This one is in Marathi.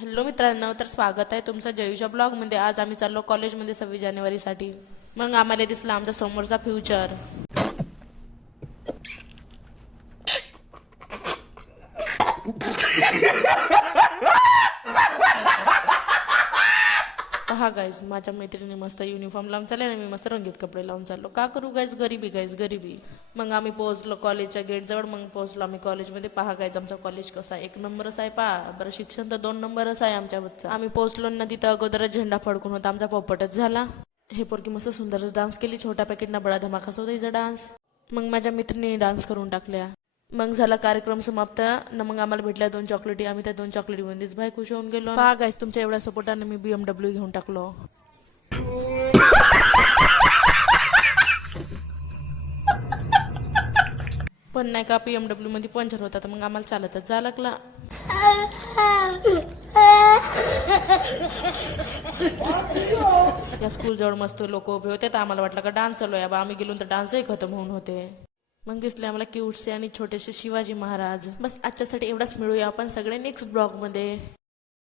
हॅलो मित्रांनो, तर स्वागत आहे तुमचं जयूच्या ब्लॉगमध्ये. आज आम्ही चाललो कॉलेजमध्ये 26 जानेवारीसाठी. मग आम्हाला दिसला आमचा समोरचा फ्युचर. पहा गाईज, माझ्या मैत्रिणी मस्त युनिफॉर्म लावून चालले आणि मी मस्त रंगीत कपडे लावून चाललो. का करू गाईज, गरिबी. मग आम्ही पोहोचलो कॉलेजच्या गेटजवळ. मग पोहोचलो आम्ही कॉलेजमध्ये. पहा गाईज, आमचा कॉलेज कसा आहे, 1 नंबरच आहे. पहा बरं, शिक्षण तर 2 नंबरच आहे आमच्या बच्चा. आम्ही पोहोचलो ना, तिथं अगोदरच झेंडा फडकून होता. आमचा पोपटच झाला. हे पोरकी मस्त सुंदरच डान्स केली. छोट्या पॅकेटना बडा धमाका होता हिचा डान्स. मग माझ्या मैत्रिणीने डान्स करून टाकल्या. मग झाला कार्यक्रम समाप्त ना. मग आम्हाला भेटल्या 2 चॉकलेटी. आम्ही त्या 2 चॉकलेटीमध्येच भाई खुश होऊन गेलो. पहा गाईस, तुमच्या एवढ्या सपोर्टाने मी BMW घेऊन टाकलो. पण नाही का, BMW मध्ये पंचर होता, तर मग आम्हाला चालतच जा लागला. या स्कूल जवळ मस्त लोक उभे होते, तर आम्हाला वाटलं का डान्स चालू आहे बा. आम्ही गेलो तर डान्सही खतम होऊन होते. मग दिसले आम्हाला क्यूटसे आणि छोटेसे शिवाजी महाराज. बस आजच्यासाठी एवढाच. मिळूया आपण सगळे नेक्स्ट ब्लॉग मध्ये.